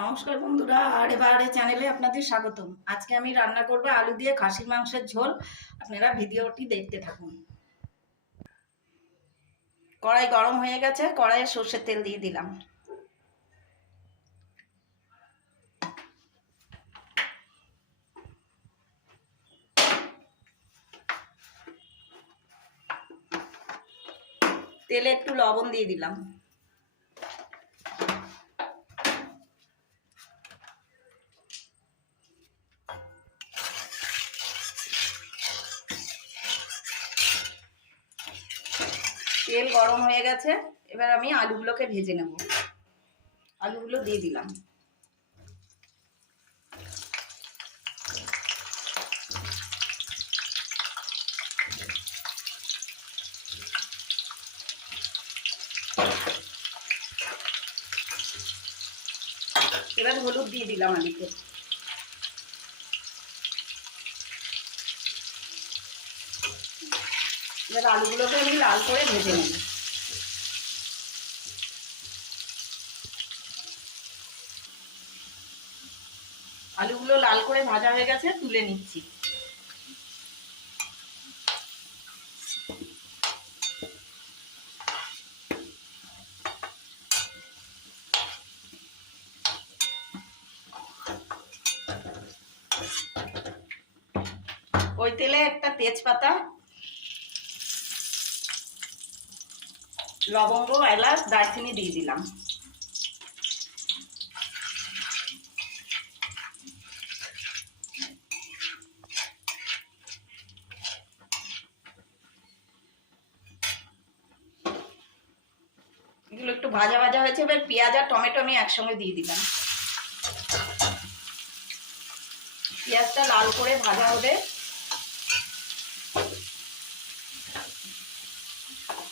নমস্কার বন্ধুরা, এবারে চ্যানেলে আপনাদের স্বাগতম। আজকে আমি রান্না করব আলু দিয়ে খাসির মাংসের ঝোল। আপনারা ভিডিওটি দেখতে থাকুন। কড়াই গরম হয়ে গেছে, কড়াইয়ে সর্ষের তেল দিয়ে দিলাম। তেলে একটু লবণ দিয়ে দিলাম। তেল গরম হয়ে গেছে, এবার আমি আলুগুলোকে ভেজে নেব। আলুগুলো দিয়ে দিলাম। এবার হলুদ দিয়ে দিলাম আলুতে। এবার আলুগুলোকে আমি লাল করে ভেজে নেব। আলুগুলো লাল করে ভাজা হয়ে গেছে, তুলে নিচ্ছি। ওই তেলে একটা তেজপাতা, লবঙ্গ, এলাচ, দারচিনি দিয়ে দিলাম। এগুলো একটু ভাজা ভাজা হয়েছে, এবার পেঁয়াজ আর টমেটো আমি একসঙ্গে দিয়ে দিলাম। পেঁয়াজটা লাল করে ভাজা হবে।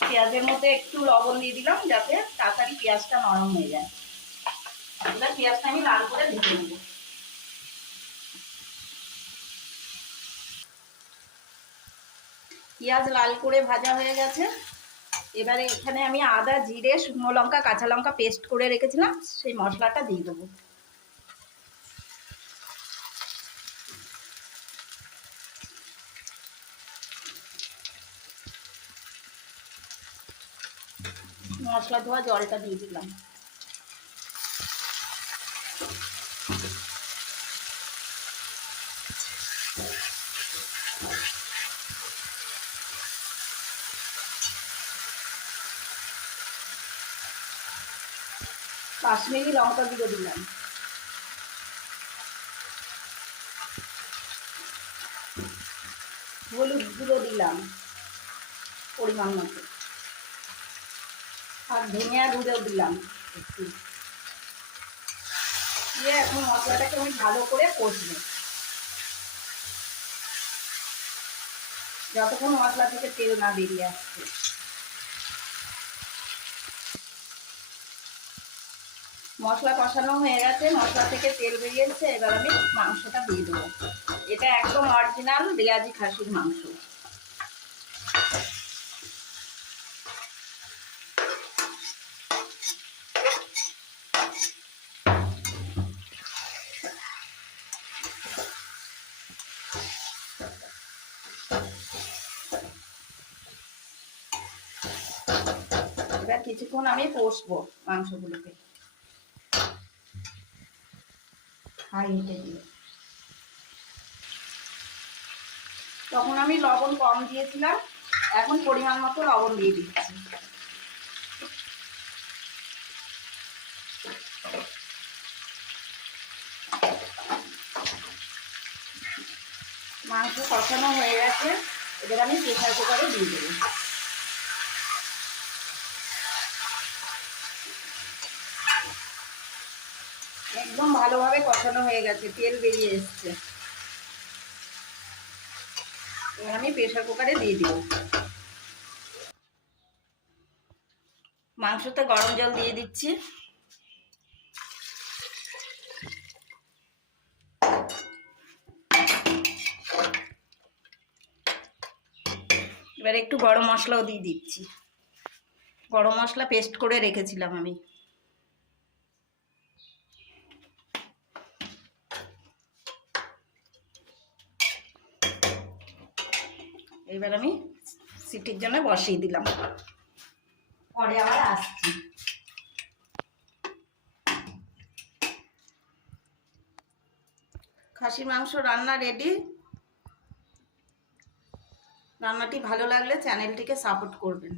পেঁয়াজের মধ্যে একটু লবণ দিয়ে দিলাম যাতে তাড়াতাড়ি পেঁয়াজটা নরম হয়ে যায়। এবার পেঁয়াজটা আমি লাল করে ভেজে নেব। পেঁয়াজ লাল করে ভাজা হয়ে গেছে। এবারে এখানে আমি আদা, জিরে, শুকনো লঙ্কা, কাঁচা লঙ্কা পেস্ট করে রেখেছিলাম, সেই মশলাটা দিয়ে দেবো। মশলা ধোয়া জলটা দিয়ে দিলাম। কাশ্মীরি লঙ্কা গুঁড়ো দিলাম। হলুদ গুঁড়ো দিলাম পরিমাণ মতো, আর ধনিয়া গুঁড়ো দিলাম একটু। দিয়ে এখন মশলাটাকে আমি ভালো করে কষবো, যতক্ষণ মশলা থেকে তেল না বেরিয়ে আসছে। মশলা কষানো হয়ে গেছে, মশলা থেকে তেল বেরিয়ে এসেছে। এবার আমি মাংসটা দিয়ে দেবো। এটা একদম অরিজিনাল রেয়াজি খাসির মাংস। এবার কিছুক্ষণ আমি কষবো মাংসগুলোকে হাই হিটে দিয়ে। তখন আমি লবণ কম দিয়েছিলাম, এখন পরিমাণ মতো লবণ দিয়ে দিচ্ছি। মাংস কষানো হয়ে গেছে, এবার আমি প্রেসার কুকারে দিয়ে দেবো। একদম ভালোভাবে কষানো হয়ে গেছে, তেল বেরিয়ে এসছে। এবার আমি প্রেসার কুকারে দিয়ে দিব। মাংসতে গরম জল দিয়ে দিচ্ছি। এবার একটু গরম মশলাও দিয়ে দিচ্ছি। গরম মশলা পেস্ট করে রেখেছিলাম আমি। এবার আমি সিটির জন্য বসিয়ে দিলাম, পরে আবার আসছি। খাসির মাংস রান্না রেডি। রান্নাটি ভালো লাগলে চ্যানেলটিকে সাপোর্ট করবেন।